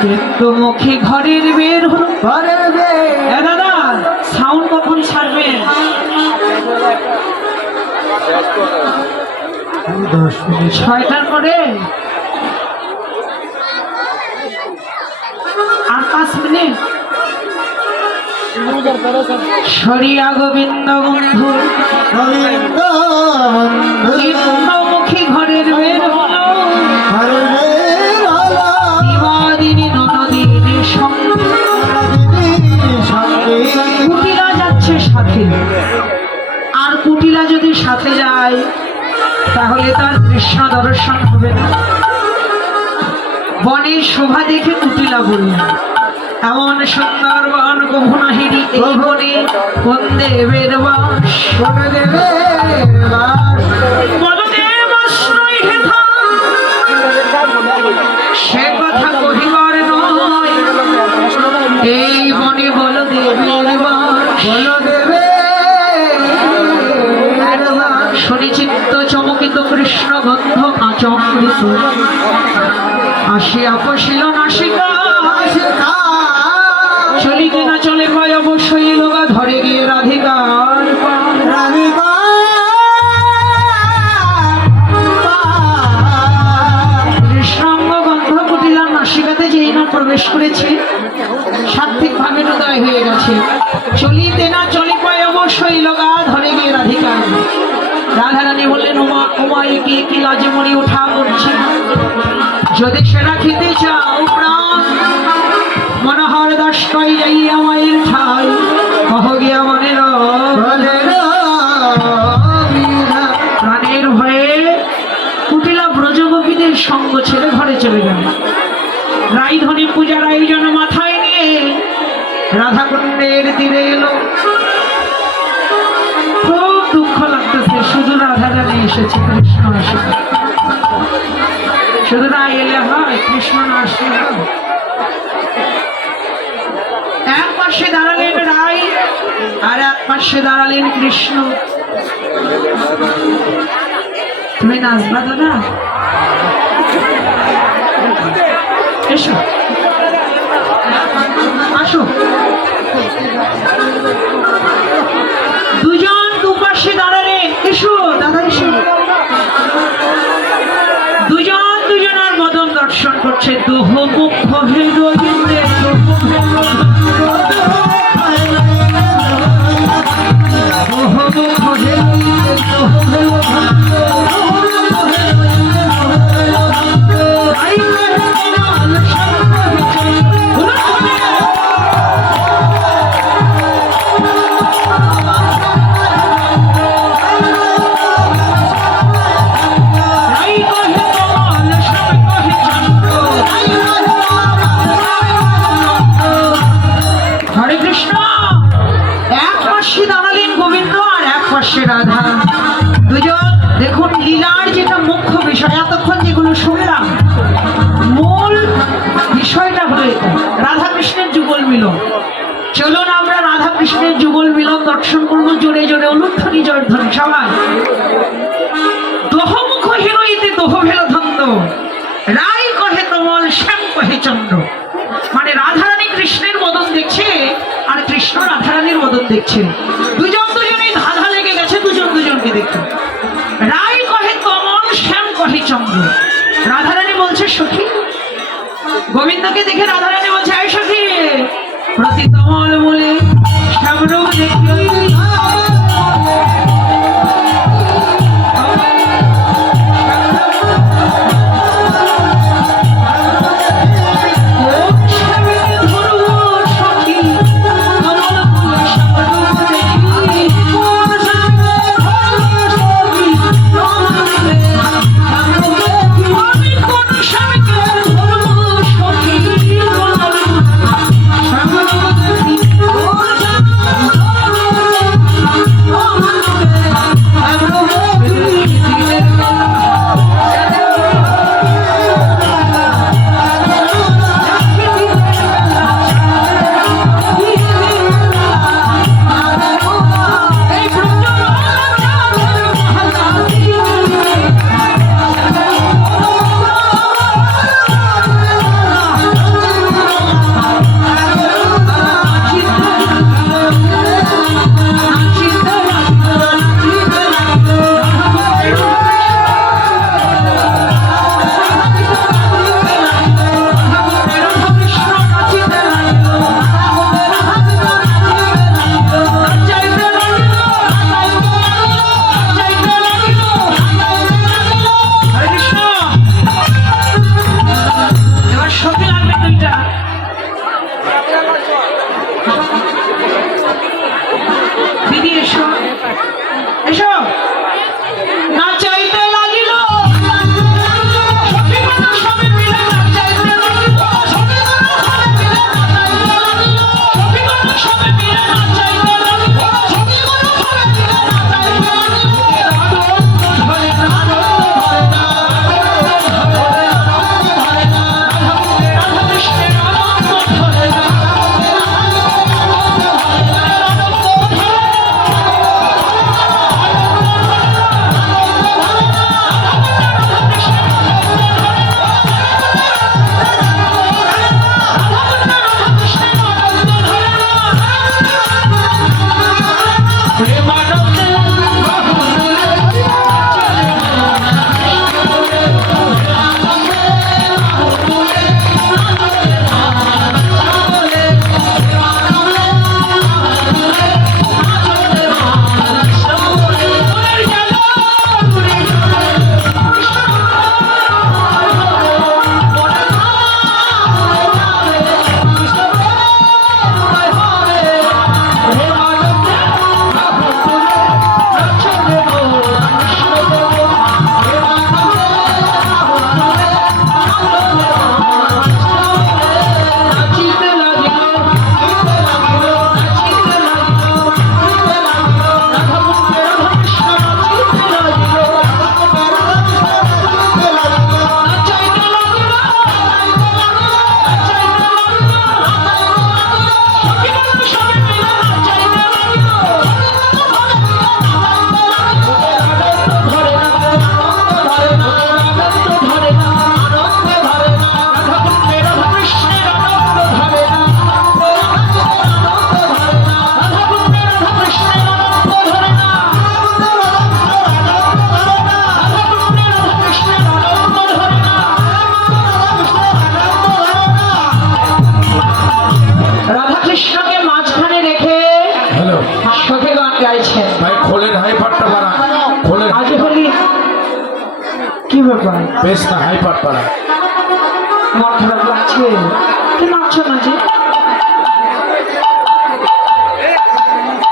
কিন্তু মুখে ঘরের বের হলো ঘরের বের। দাদা সাউন্ড কখন ছাড়বেন? 10 মিনিট 6টার পরে আর 5 মিনিট। সরিয়া গোবিন্দ বন্ধু গোবিন্দ মুখী ঘরের বের হলো ঘরের বের হলো দিবাদিনী ননদিনীর সঙ্গে সঙ্গে কুটিলা যাচ্ছে সাথে। আর কুটিলা যদি সাথে যায় তাহলে তার কৃষ্ণ দর্শন হবে না। বনের শোভা দেখে কুটিলা বললেন, এমন সুন্দর বন কভু নাহিরি এই বনে কোন দেবের বাস। কোন দেবের বাস। বলদেব আশ্রয় হেথা সে কথা কহিবার নয়, এই বনে বলদেবের বাস। বলদেবের বাস। শনিচিত্ত চমকিত কৃষ্ণ গন্ধ আচমৃত আসিয়া পশিল নাসিকা। চলিতে না চলে কয় অবশ্যই লোকা ধরে গিয়ে রাধিকার কৃষ্ণাঙ্গ গন্ধ কুটিলার নাসিকাতে যেই না প্রবেশ করেছে সাত্বিক ভাবে হৃদয় হয়ে গেছে। চলিতে না চলে কয় অবশ্যই লোকা ধরে গিয়ে রাধিকার। রাধারানী বললেন, উমা উমাই কি লাজে মরি ওঠা করছে, যদি সেরা খেতে চাও প্রাণ মনোহর দাস কই যাইয়া মায়ের ঠাই কহ গিয়া মনের প্রাণের ভয়ে কুটিলা ব্রজগোপীদের সঙ্গ ছেড়ে ঘরে চলে গেল। রাইধনী পূজার আয়োজন মাথায় নিয়ে রাধাকুণ্ডের তীরে এলো। খুব দুঃখ লাগতেছে, শুধু রাধারানী এসেছে, কৃষ্ণ আসে। শুধু না এলে হয়, কৃষ্ণ না আসলে হয়। এক পাশে দাঁড়ালেন রাই আর এক পাশে দাঁড়ালেন কৃষ্ণ। তুমি নাচবা দাদা? এসো, আসো। দুজন দুপাশে দাঁড়ালেন। এসো দাদা, এসো। দুজন দুজনের বদন দর্শন করছে। দুহ মুখ হে গোবিন্দের শুনলাম মূল বিষয়টা হলো এটা, রাধা কৃষ্ণের যুগল মিলন। চলুন আমরা রাধা কৃষ্ণের যুগল মিলন দর্শন করবো। জোরে জোরে অনুধ্বনি জয়ধ্বনি সবাই। দোহমুখ হিরোইতে দোহ ভেল ধন্দ, রাই কহে তমল শ্যাম কহে চন্দ্র। মানে রাধারানী কৃষ্ণের মদন দেখছে আর কৃষ্ণ রাধারানীর মদন দেখছে। দুজন দুজনেই ধাঁধা লেগে গেছে দুজন দুজনকে দেখতে। রাই কহে তমল শ্যাম কহে চন্দ্র। রাধারানী বলছে সখী, গোবিন্দকে দেখে রাধারানী বলছে আয় সখী, প্রতি তমল বলে শ্যামরূপ দেখি। দিদি এসো এসো। না চাইতে লাগিল গাইছেন ভাই খোলের হাই পাটটা বাড়া, খোলের আজ হলি কি ব্যাপার? বেশ না হাই পাট বাড়া। মন খারাপ লাগছে, কি নাচছো না যে?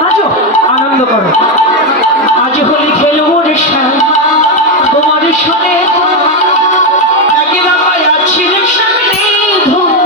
নাচো, আনন্দ করো। আজ হলি খেলবো রে শ্যাম তোমার সঙ্গে, একবার আছি রে সামনে ধরে।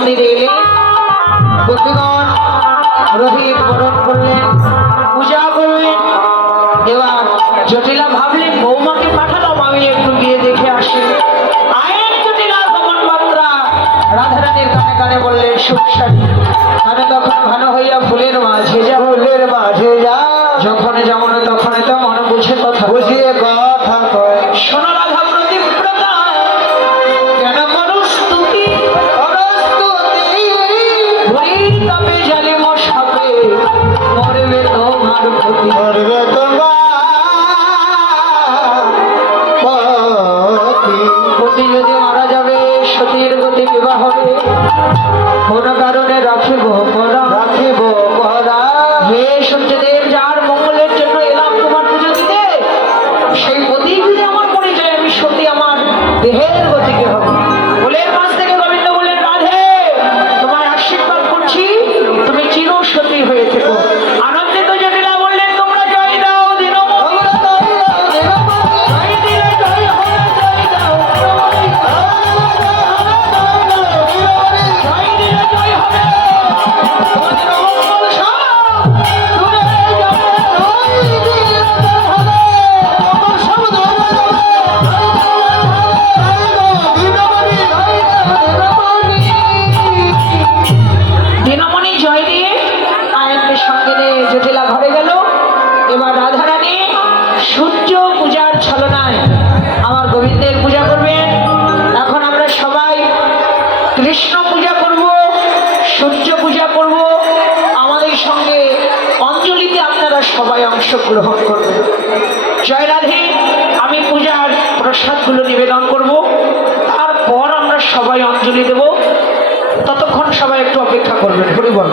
মন্দিরে এলে বন্ধুগণ রোহিত বরণ করলেন, পূজা করলেন। এবার জটিলা ভাবলেন বৌমাকে পাঠালাম, আমি একটু গিয়ে দেখে আসি। আয়ের জটিলা ভ্রমণ মাত্রা রাধারানীর কানে কানে বললেন সুখসারী আমি তখন ঘন হইয়া ফুলের মাঝে যাব, ফুলের মাঝে যা যখন যেমন তখন তেমন বুঝে কথা বুঝিয়ে কথা কয় শোনো রাধা প্রতিব্রতা কেন করো স্তুতি, হরির তাপে জালে মশাপে মরবে তোমার প্রতি। করবে তোমার পতি পতি যদি মারা যাবে সতীর গতি বিবাহ হবে, কোন কারণে রাখিব পরা। রাখিব পরা হে সূর্যদেব যার মঙ্গলের জন্য এলাম তোমার পুজো দিতে, সেই পতি যদি আমার পরিচয় আমি সতী আমার দেহের গতিকে হবে। ফুলের মাঝ থেকে গোবিন্দ বললেন রাধে তোমার আশীর্বাদ করছি তুমি চির সতী হয়ে থেকো। আনন্দিত জটিলা বললেন তোমরা জয় দাও দীনবন্ধু। জয় দিলে জয় হবে, জয় দাও জয় দিলে জয় হবে, মঙ্গল সব দূরে যাবে। দিনমণি জয় দিয়ে আয়নকে সঙ্গে নিয়ে জটিলা ঘরে গেল। এবার রাধারানী সূর্য পূজার ছলনায় আমার গোবিন্দের পূজা করবেন। এখন আমরা সবাই কৃষ্ণ পূজা করব, সূর্য পূজা করব। আমাদের সঙ্গে অঞ্জলিতে আপনারা সবাই অংশগ্রহণ করবেন। জয় রাধে। আমি পূজার প্রসাদগুলো নিবেদন করব, তারপর আমরা সবাই অঞ্জলি দেব। ততক্ষণ সবাই একটু অপেক্ষা করবেন। হরি বল।